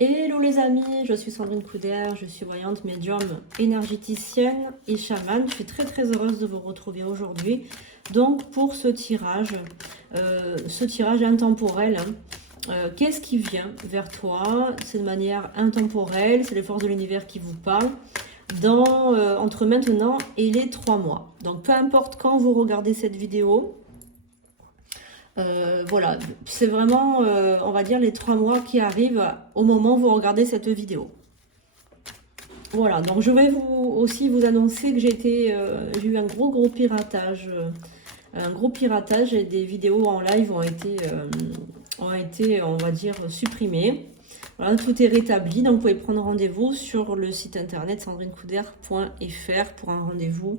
Hello les amis, je suis Sandrine Couder, je suis voyante, médium, énergéticienne et chamane. Je suis très heureuse de vous retrouver aujourd'hui. Donc pour ce tirage intemporel, qu'est-ce qui vient vers toi? C'est de manière intemporelle, c'est les forces de l'univers qui vous parlent entre maintenant et les 3 mois. Donc peu importe quand vous regardez cette vidéo, voilà, c'est vraiment, on va dire, les 3 mois qui arrivent au moment où vous regardez cette vidéo. Voilà, donc je vais aussi vous annoncer que j'ai eu un gros piratage. Un gros piratage et des vidéos en live ont été, on va dire, supprimées. Voilà, tout est rétabli, donc vous pouvez prendre rendez-vous sur le site internet sandrinecouder.fr pour un rendez-vous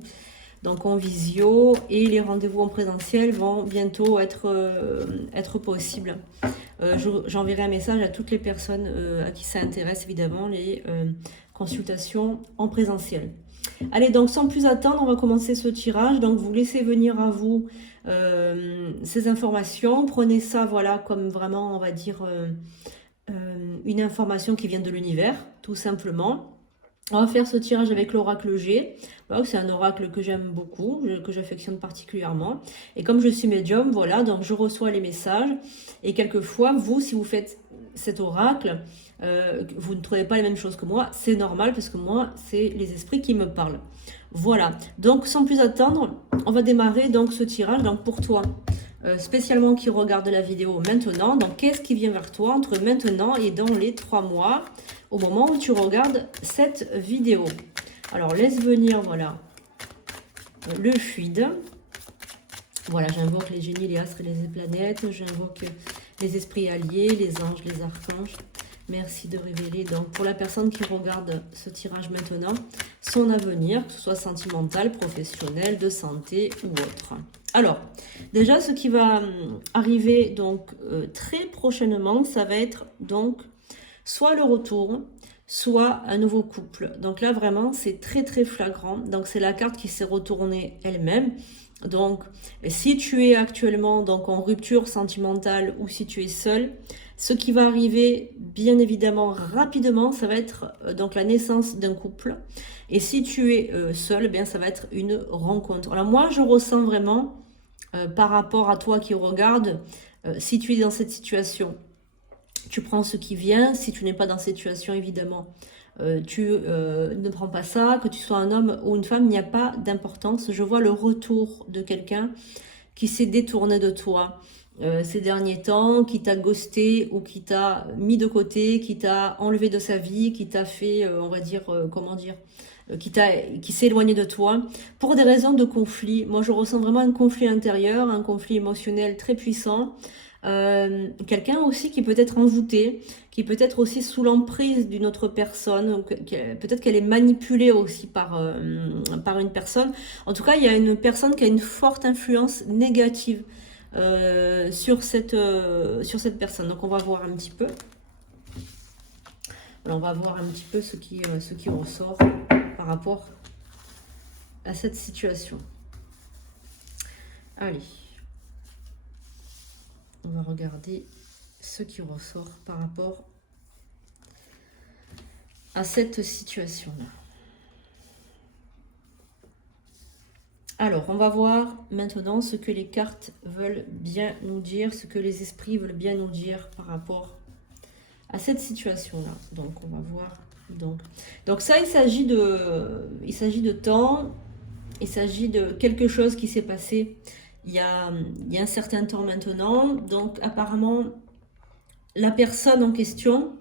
donc en visio, et les rendez-vous en présentiel vont bientôt être possibles. J'enverrai un message à toutes les personnes à qui ça intéresse, évidemment, les consultations en présentiel. Allez, donc sans plus attendre, on va commencer ce tirage. Donc vous laissez venir à vous ces informations. Prenez ça, voilà, comme vraiment, on va dire, une information qui vient de l'univers, tout simplement. On va faire ce tirage avec l'oracle G. Voilà, c'est un oracle que j'aime beaucoup, que j'affectionne particulièrement. Et comme je suis médium, voilà, donc je reçois les messages. Et quelquefois, vous, si vous faites cet oracle, vous ne trouvez pas les mêmes choses que moi. C'est normal parce que moi, c'est les esprits qui me parlent. Voilà. Donc, sans plus attendre, on va démarrer donc ce tirage. Donc, pour toi, spécialement qui regarde la vidéo maintenant, donc qu'est-ce qui vient vers toi entre maintenant et dans les 3 mois, au moment où tu regardes cette vidéo? Alors, laisse venir, voilà, le fluide. Voilà, j'invoque les génies, les astres et les planètes. J'invoque les esprits alliés, les anges, les archanges. Merci de révéler, donc, pour la personne qui regarde ce tirage maintenant, son avenir, que ce soit sentimental, professionnel, de santé ou autre. Alors, déjà, ce qui va arriver donc très prochainement, ça va être donc soit le retour, soit un nouveau couple. Donc là, vraiment, c'est très flagrant. Donc, c'est la carte qui s'est retournée elle-même. Donc, si tu es actuellement donc en rupture sentimentale ou si tu es seul, ce qui va arriver, bien évidemment, rapidement, ça va être donc la naissance d'un couple. Et si tu es seul, bien, ça va être une rencontre. Alors moi, je ressens vraiment, par rapport à toi qui regarde, si tu es dans cette situation, tu prends ce qui vient. Si tu n'es pas dans cette situation, évidemment, tu ne prends pas ça. Que tu sois un homme ou une femme, il n'y a pas d'importance. Je vois le retour de quelqu'un qui s'est détourné de toi ces derniers temps, qui t'a ghosté ou qui t'a mis de côté, qui t'a enlevé de sa vie, qui t'a fait, on va dire, comment dire, qui s'est éloigné de toi pour des raisons de conflit. Moi, je ressens vraiment un conflit intérieur, un conflit émotionnel très puissant. Quelqu'un aussi qui peut être envoûté, qui peut être aussi sous l'emprise d'une autre personne, peut-être qu'elle est manipulée aussi par une personne. En tout cas, il y a une personne qui a une forte influence négative sur cette personne. Donc on va voir un petit peu. Alors, on va voir un petit peu ce qui ressort par rapport à cette situation. Allez. On va regarder ce qui ressort par rapport à cette situation-là. Alors, on va voir maintenant ce que les cartes veulent bien nous dire, ce que les esprits veulent bien nous dire par rapport à cette situation-là. Donc, on va voir. Donc ça, il s'agit de temps, il s'agit de quelque chose qui s'est passé il y a un certain temps maintenant. Donc, apparemment, la personne en question,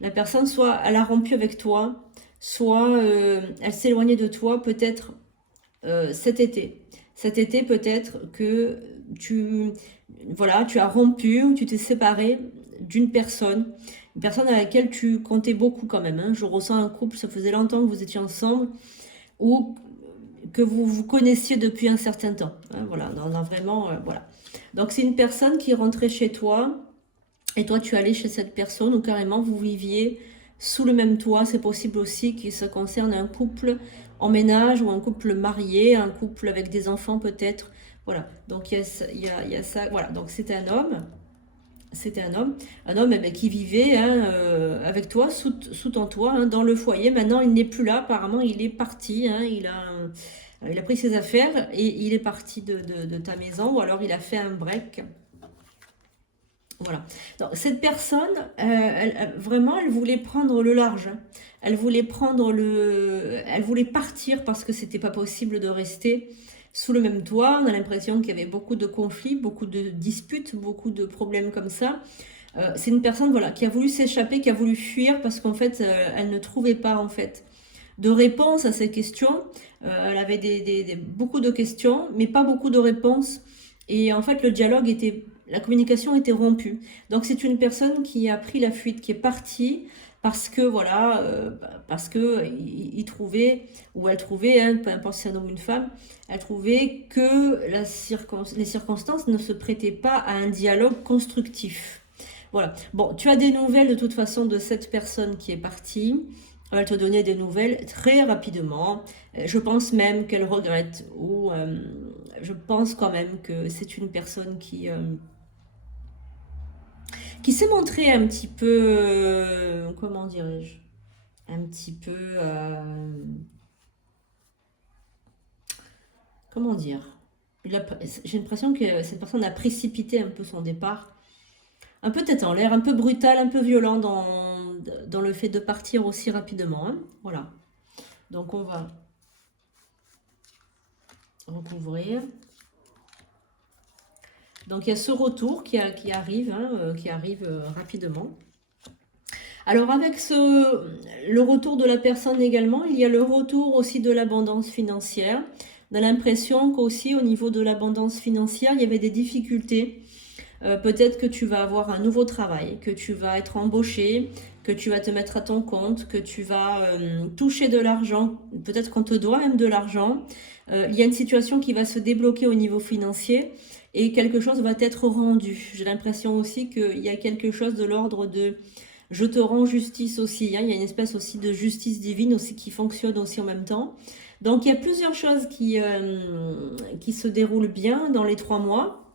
la personne, soit elle a rompu avec toi, soit elle s'est éloignée de toi, peut-être cet été. Cet été, peut-être que tu as rompu ou tu t'es séparé d'une personne, une personne avec laquelle tu comptais beaucoup quand même. Hein. Je ressens un couple, ça faisait longtemps que vous étiez ensemble, ou que vous vous connaissiez depuis un certain temps. Hein, voilà, on a vraiment, voilà. Donc c'est une personne qui est rentrée chez toi, et toi tu allais chez cette personne, ou carrément vous viviez sous le même toit. C'est possible aussi que ça concerne un couple en ménage, ou un couple marié, un couple avec des enfants peut-être. Voilà, donc il y a ça, voilà. Donc c'est un homme C'était un homme eh ben, qui vivait hein, avec toi, sous ton toit, hein, dans le foyer. Maintenant, il n'est plus là. Apparemment, il est parti. Hein, il a pris ses affaires et il est parti de ta maison. Ou alors, il a fait un break. Voilà. Donc, cette personne, vraiment, elle voulait prendre le large. Hein. Elle voulait partir parce que c'était pas possible de rester sous le même toit. On a l'impression qu'il y avait beaucoup de conflits, beaucoup de disputes, beaucoup de problèmes comme ça. C'est une personne voilà, qui a voulu s'échapper, qui a voulu fuir parce qu'en fait, elle ne trouvait pas en fait de réponse à ces questions. Elle avait beaucoup de questions, mais pas beaucoup de réponses. Et en fait, la communication était rompue. Donc, c'est une personne qui a pris la fuite, qui est partie parce que voilà, parce que il trouvait ou elle trouvait, hein, peu importe si c'est un homme ou une femme, elle trouvait que les circonstances ne se prêtaient pas à un dialogue constructif. Voilà. Bon, tu as des nouvelles de toute façon de cette personne qui est partie. Elle va te donner des nouvelles très rapidement. Je pense même qu'elle regrette ou je pense quand même que c'est une personne qui s'est montrée un petit peu, comment dirais-je, un petit peu, comment dire, j'ai l'impression que cette personne a précipité un peu son départ, un peu tête en l'air, un peu brutal, un peu violent dans le fait de partir aussi rapidement. Hein. Voilà. Donc on va recouvrir. Donc il y a ce retour qui arrive, hein, qui arrive rapidement. Alors avec le retour de la personne également, il y a le retour aussi de l'abondance financière. On a l'impression qu'aussi au niveau de l'abondance financière, il y avait des difficultés. Peut-être que tu vas avoir un nouveau travail, que tu vas être embauché, que tu vas te mettre à ton compte, que tu vas toucher de l'argent, peut-être qu'on te doit même de l'argent. Il y a une situation qui va se débloquer au niveau financier et quelque chose va être rendu. J'ai l'impression aussi qu'il y a quelque chose de l'ordre de je te rends justice aussi. Hein. Il y a une espèce aussi de justice divine aussi qui fonctionne aussi en même temps. Donc il y a plusieurs choses qui se déroulent bien dans les 3 mois.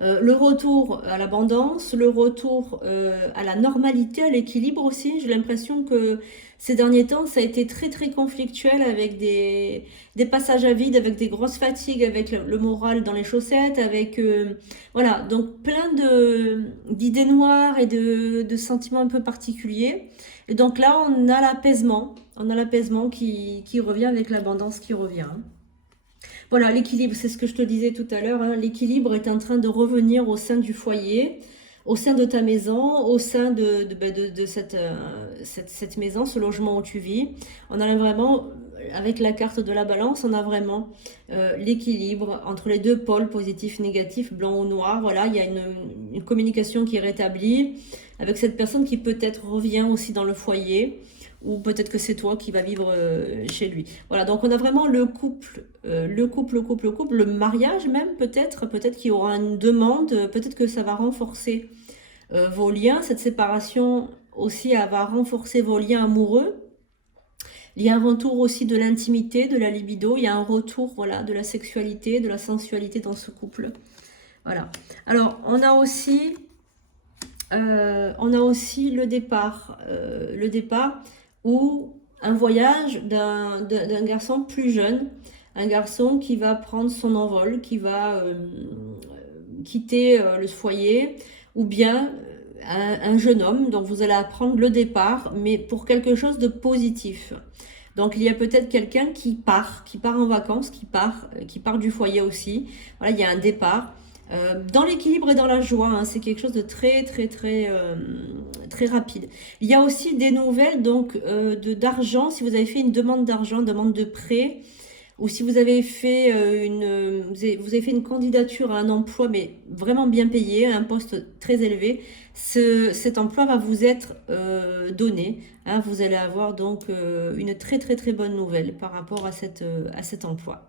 Le retour à l'abondance, le retour à la normalité, à l'équilibre aussi. J'ai l'impression que ces derniers temps, ça a été très très conflictuel avec des passages à vide, avec des grosses fatigues, avec le moral dans les chaussettes, avec voilà, donc plein d'idées noires et de sentiments un peu particuliers. Et donc là, on a l'apaisement qui revient avec l'abondance qui revient. Hein. Voilà, l'équilibre, c'est ce que je te disais tout à l'heure. Hein, l'équilibre est en train de revenir au sein du foyer, au sein de ta maison, au sein de cette maison, ce logement où tu vis. On a vraiment, avec la carte de la balance, on a vraiment l'équilibre entre les deux pôles, positif, négatif, blanc ou noir. Voilà, il y a une communication qui est rétablie avec cette personne qui peut-être revient aussi dans le foyer. Ou peut-être que c'est toi qui vas vivre chez lui. Voilà, donc on a vraiment le couple, le mariage même peut-être qu'il y aura une demande, peut-être que ça va renforcer vos liens, cette séparation aussi elle va renforcer vos liens amoureux. Il y a un retour aussi de l'intimité, de la libido, il y a un retour voilà, de la sexualité, de la sensualité dans ce couple. Voilà. Alors, on a aussi le départ ou un voyage d'un garçon plus jeune, un garçon qui va prendre son envol, qui va quitter le foyer, ou bien un jeune homme, donc vous allez apprendre le départ, mais pour quelque chose de positif. Donc il y a peut-être quelqu'un qui part en vacances, qui part du foyer aussi. Voilà, il y a un départ. Dans l'équilibre et dans la joie, hein, c'est quelque chose de très très rapide. Il y a aussi des nouvelles donc d'argent, si vous avez fait une demande d'argent, demande de prêt, ou si vous avez fait vous avez fait une candidature à un emploi mais vraiment bien payé, à un poste très élevé, cet emploi va vous être donné. Hein, vous allez avoir donc une très bonne nouvelle par rapport à cet emploi.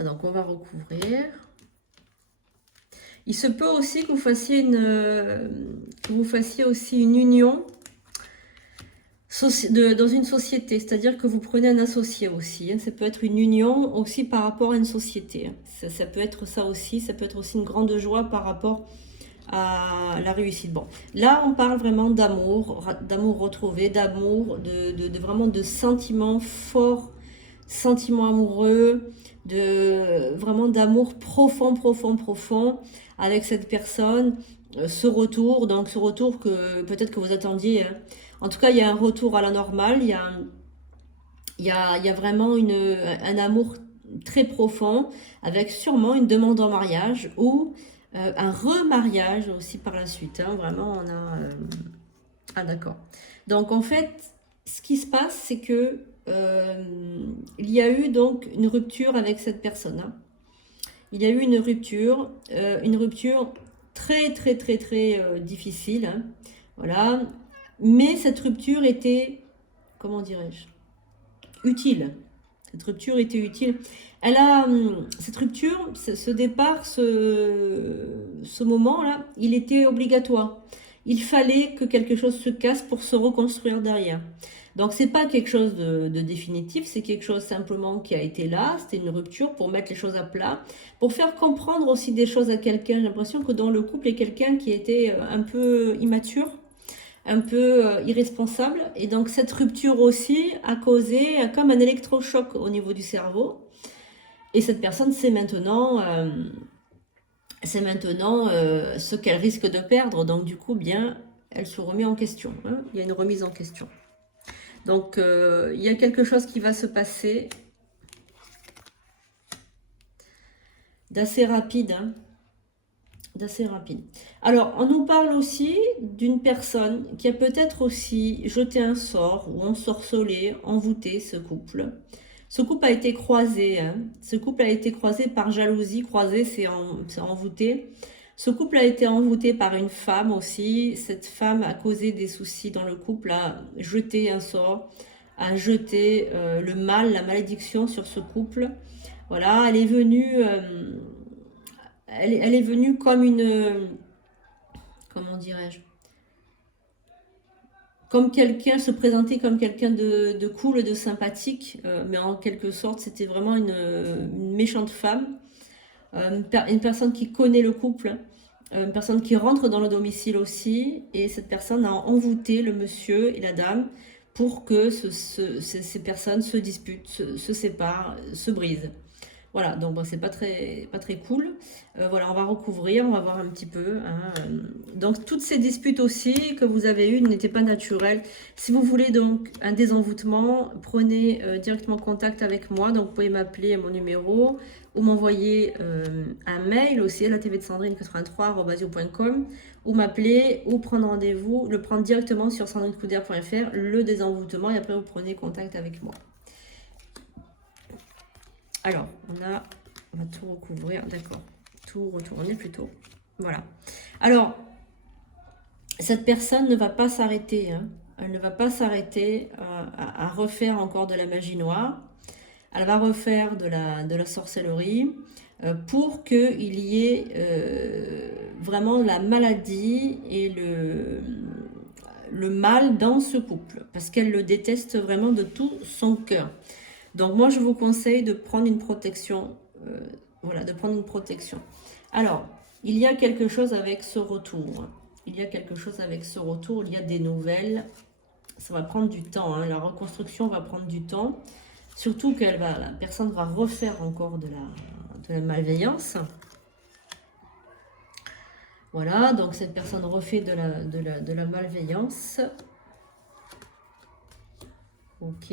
Donc on va recouvrir. Il se peut aussi que vous fassiez aussi une union, dans une société, c'est-à-dire que vous prenez un associé aussi, hein. Ça peut être une union aussi par rapport à une société, hein. Ça peut être ça aussi, ça peut être aussi une grande joie par rapport à la réussite. Bon, là on parle vraiment d'amour retrouvé, d'amour, vraiment de sentiments forts, sentiments amoureux, vraiment d'amour profond, profond, profond avec cette personne. Ce retour, donc ce retour que peut-être que vous attendiez, hein. En tout cas, il y a un retour à la normale, il y a vraiment un amour très profond, avec sûrement une demande en mariage ou un remariage aussi par la suite, hein. Vraiment, on a... Ah d'accord. Donc en fait, ce qui se passe, c'est que il y a eu donc une rupture avec cette personne, hein. Il y a eu une rupture très très très très difficile, hein. Voilà. Mais cette rupture était, comment dirais-je, utile. Cette rupture était utile. Cette rupture, ce départ, ce moment-là, il était obligatoire. Il fallait que quelque chose se casse pour se reconstruire derrière. Donc c'est pas quelque chose de définitif, c'est quelque chose simplement qui a été là, c'était une rupture pour mettre les choses à plat, pour faire comprendre aussi des choses à quelqu'un. J'ai l'impression que dans le couple, il y a quelqu'un qui était un peu immature, un peu irresponsable. Et donc cette rupture aussi a causé comme un électrochoc au niveau du cerveau. Et cette personne sait maintenant ce qu'elle risque de perdre. Donc du coup, bien, elle se remet en question, hein. Il y a une remise en question. Donc il y a quelque chose qui va se passer d'assez rapide, hein. D'assez rapide. Alors, on nous parle aussi d'une personne qui a peut-être aussi jeté un sort ou ensorcelé, envoûté ce couple. Ce couple a été croisé, hein. Ce couple a été croisé par jalousie. Croisé, c'est envoûté. Ce couple a été envoûté par une femme aussi. Cette femme a causé des soucis dans le couple, a jeté un sort, a jeté le mal, la malédiction sur ce couple. Voilà, elle est venue... elle est venue comme une... Comment dirais-je? Comme quelqu'un, se présenter comme quelqu'un de cool, de sympathique, mais en quelque sorte, c'était vraiment une méchante femme, une personne qui connaît le couple, une personne qui rentre dans le domicile aussi, et cette personne a envoûté le monsieur et la dame pour que ces personnes se disputent, se séparent, se brisent. Voilà, donc bon, c'est pas très cool. Voilà, on va recouvrir, on va voir un petit peu, hein. Donc toutes ces disputes aussi que vous avez eues n'étaient pas naturelles. Si vous voulez donc un désenvoûtement, prenez directement contact avec moi. Donc vous pouvez m'appeler à mon numéro ou m'envoyer un mail aussi à la tv de Sandrine83@yahoo.com, ou m'appeler ou prendre rendez-vous, le prendre directement sur sandrinecoudert.fr, le désenvoûtement, et après vous prenez contact avec moi. Alors, on va tout recouvrir, d'accord, tout retourner plutôt, voilà. Alors, cette personne ne va pas s'arrêter, hein. Elle ne va pas s'arrêter à refaire encore de la magie noire. Elle va refaire de la sorcellerie pour qu'il y ait vraiment la maladie et le mal dans ce couple, parce qu'elle le déteste vraiment de tout son cœur. Donc moi je vous conseille de prendre une protection, voilà, de prendre une protection. Alors, il y a quelque chose avec ce retour. Il y a quelque chose avec ce retour, il y a des nouvelles. Ça va prendre du temps, hein. La reconstruction va prendre du temps. Surtout que la personne va refaire encore de la malveillance. Voilà, donc cette personne refait de la malveillance. Ok.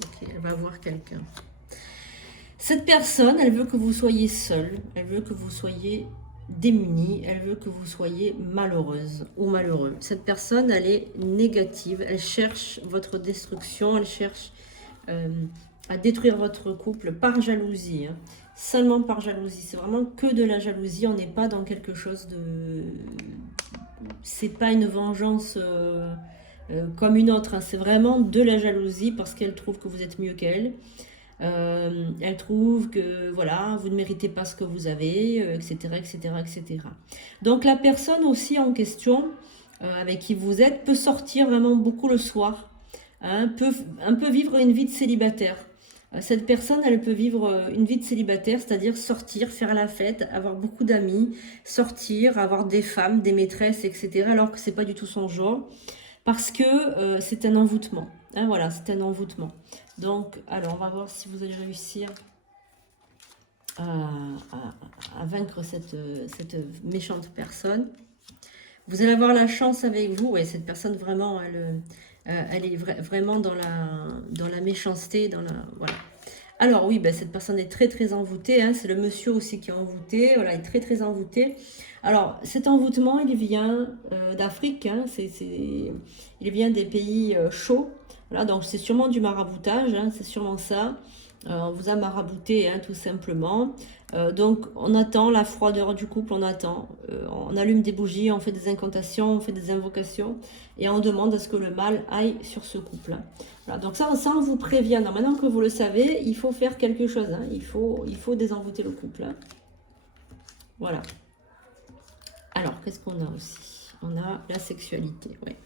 Ok, elle va voir quelqu'un. Cette personne, elle veut que vous soyez seul, elle veut que vous soyez démunis, elle veut que vous soyez malheureuse ou malheureux. Cette personne, elle est négative, elle cherche votre destruction, elle cherche à détruire votre couple par jalousie, hein. Seulement par jalousie. C'est vraiment que de la jalousie, on n'est pas dans quelque chose de... C'est pas une vengeance... comme une autre, hein. C'est vraiment de la jalousie parce qu'elle trouve que vous êtes mieux qu'elle. Elle trouve que voilà, vous ne méritez pas ce que vous avez, etc., etc., etc. Donc la personne aussi en question, avec qui vous êtes peut sortir vraiment beaucoup le soir, hein, peut un peu vivre une vie de célibataire. Cette personne, elle peut vivre une vie de célibataire, c'est-à-dire sortir, faire la fête, avoir beaucoup d'amis, sortir, avoir des femmes, des maîtresses, etc. Alors que c'est pas du tout son genre, parce que c'est un envoûtement. Hein, voilà, c'est un envoûtement. Donc, alors, on va voir si vous allez réussir à vaincre cette méchante personne. Vous allez avoir la chance avec vous, et cette personne vraiment, elle est vraiment dans la méchanceté, voilà. Alors oui, ben, cette personne est très très envoûtée, hein, c'est le monsieur aussi qui est envoûté, voilà, il est très très envoûté. Alors cet envoûtement, il vient d'Afrique, hein, il vient des pays chauds, voilà, donc c'est sûrement du maraboutage, hein, c'est sûrement ça. On vous a marabouté, hein, tout simplement. Donc on attend la froideur du couple, on attend. On allume des bougies, on fait des incantations, on fait des invocations et on demande à ce que le mal aille sur ce couple. Voilà, donc ça on vous prévient. Donc, maintenant que vous le savez, il faut faire quelque chose. Hein. Il faut désenvoûter le couple. Hein. Voilà. Alors, qu'est-ce qu'on a aussi? On a la sexualité, ouais.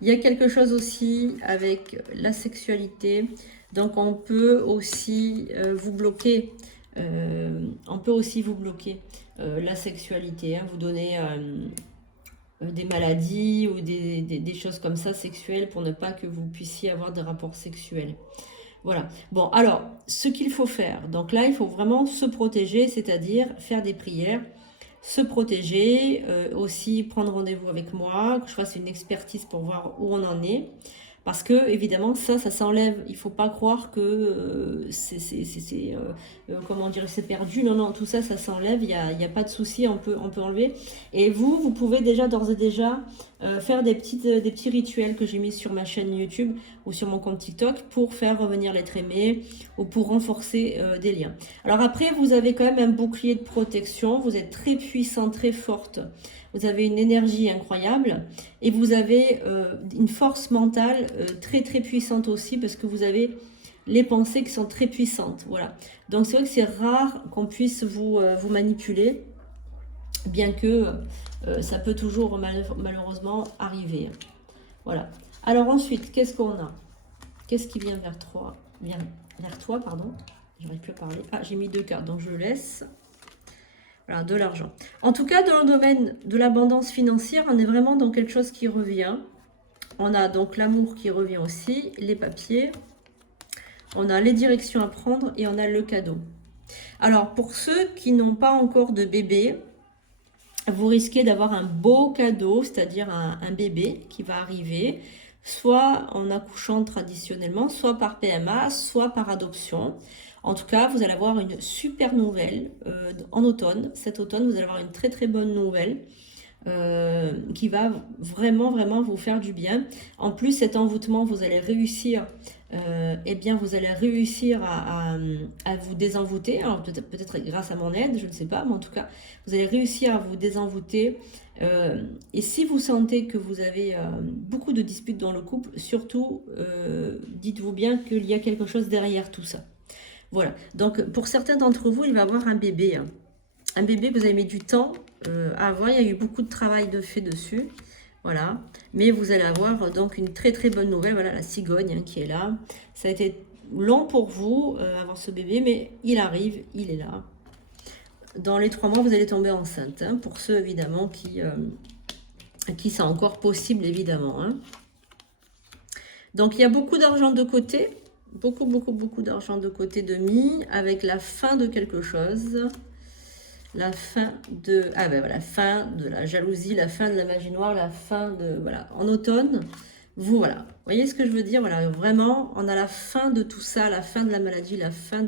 Il y a quelque chose aussi avec la sexualité. Donc, on peut aussi vous bloquer. On peut aussi vous bloquer la sexualité. Hein, vous donner des maladies ou des choses comme ça sexuelles pour ne pas que vous puissiez avoir des rapports sexuels. Voilà. Bon, alors, ce qu'il faut faire. Donc là, il faut vraiment se protéger, c'est-à-dire faire des prières, se protéger, aussi prendre rendez-vous avec moi, que je fasse une expertise pour voir où on en est. Parce que, évidemment, ça s'enlève. Il ne faut pas croire que comment dire, c'est perdu. Non, non, tout ça, ça s'enlève. Il y a pas de souci, on peut enlever. Et vous pouvez déjà, d'ores et déjà, faire des petits rituels que j'ai mis sur ma chaîne YouTube ou sur mon compte TikTok pour faire revenir l'être aimé ou pour renforcer des liens. Alors après, vous avez quand même un bouclier de protection. Vous êtes très puissant, très forte. Vous avez une énergie incroyable et vous avez une force mentale très très puissante aussi parce que vous avez les pensées qui sont très puissantes. Voilà. Donc c'est vrai que c'est rare qu'on puisse vous manipuler, bien que ça peut toujours malheureusement arriver. Voilà. Alors ensuite, qu'est-ce qu'on a? Qu'est-ce qui vient vers toi? Vient vers toi, pardon. J'arrive plus à parler. Ah, j'ai mis 2 cartes, donc je laisse. Voilà, de l'argent. En tout cas, dans le domaine de l'abondance financière, on est vraiment dans quelque chose qui revient. On a donc l'amour qui revient aussi, les papiers. On a les directions à prendre et on a le cadeau. Alors, pour ceux qui n'ont pas encore de bébé, vous risquez d'avoir un beau cadeau, c'est-à-dire un bébé qui va arriver, soit en accouchant traditionnellement, soit par PMA, soit par adoption. En tout cas, vous allez avoir une super nouvelle en automne. Cet automne, vous allez avoir une très très bonne nouvelle qui va vraiment vraiment vous faire du bien. En plus, cet envoûtement, vous allez réussir, eh bien, vous allez réussir à vous désenvoûter. Alors peut-être grâce à mon aide, je ne sais pas, mais en tout cas, vous allez réussir à vous désenvoûter. Et si vous sentez que vous avez beaucoup de disputes dans le couple, surtout, dites-vous bien qu'il y a quelque chose derrière tout ça. Voilà, donc pour certains d'entre vous, il va y avoir un bébé. Hein. Un bébé, vous avez mis du temps à avoir, il y a eu beaucoup de travail de fait dessus. Voilà, mais vous allez avoir donc une très très bonne nouvelle. Voilà, la cigogne hein, qui est là. Ça a été long pour vous avoir ce bébé, mais il arrive, il est là. Dans les 3 mois, vous allez tomber enceinte. Hein, pour ceux évidemment qui c'est encore possible, évidemment. Hein. Donc il y a beaucoup d'argent de côté. Beaucoup d'argent de côté de mis avec la fin de quelque chose. La fin de... Ah ben voilà, fin de la jalousie, la fin de la magie noire, la fin de... Voilà, en automne, voilà. Vous voyez ce que je veux dire? Voilà, vraiment, on a la fin de tout ça, la fin de la maladie, la fin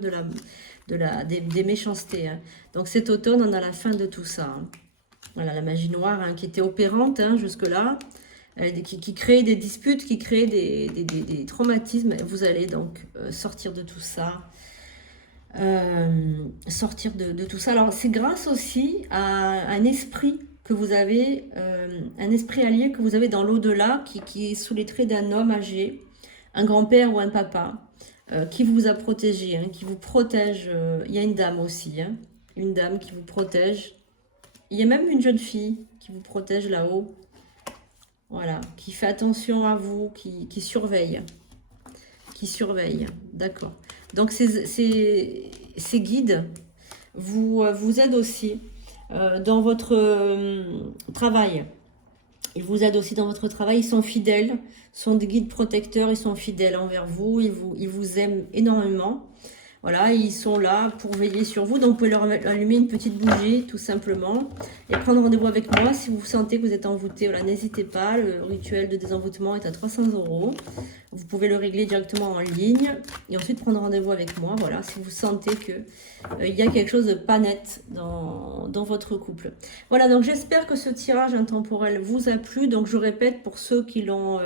des méchancetés. Hein. Donc cet automne, on a la fin de tout ça. Hein. Voilà, la magie noire hein, qui était opérante hein, jusque-là. Qui crée des disputes, qui crée des traumatismes. Vous allez donc sortir de tout ça. Sortir de tout ça. Alors, c'est grâce aussi à un esprit que vous avez, un esprit allié que vous avez dans l'au-delà, qui est sous les traits d'un homme âgé, un grand-père ou un papa, qui vous a protégé, hein, qui vous protège. Il y a une dame aussi, hein, une dame qui vous protège. Il y a même une jeune fille qui vous protège là-haut. Voilà, qui fait attention à vous, qui surveille. Qui surveille, d'accord. Donc ces guides vous aident aussi dans votre travail. Ils vous aident aussi dans votre travail, ils sont fidèles, sont des guides protecteurs, ils sont fidèles envers vous, ils vous aiment énormément. Voilà, ils sont là pour veiller sur vous. Donc, vous pouvez leur allumer une petite bougie, tout simplement. Et prendre rendez-vous avec moi si vous sentez que vous êtes envoûté. Voilà, n'hésitez pas. Le rituel de désenvoûtement est à 300 €. Vous pouvez le régler directement en ligne. Et ensuite, prendre rendez-vous avec moi. Voilà, si vous sentez qu'il y a quelque chose de pas net dans votre couple. Voilà, donc j'espère que ce tirage intemporel vous a plu. Donc, je répète, pour ceux qui l'ont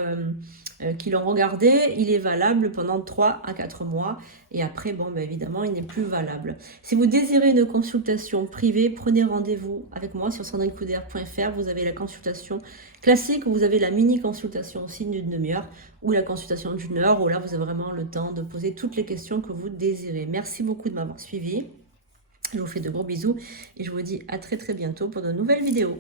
regardé, il est valable pendant 3 à 4 mois. Et après, bon, ben évidemment, il n'est plus valable. Si vous désirez une consultation privée, prenez rendez-vous avec moi sur sandrinecoudert.fr. Vous avez la consultation classique, vous avez la mini-consultation aussi d'une demi-heure ou la consultation d'une heure où là, vous avez vraiment le temps de poser toutes les questions que vous désirez. Merci beaucoup de m'avoir suivi. Je vous fais de gros bisous et je vous dis à très bientôt pour de nouvelles vidéos.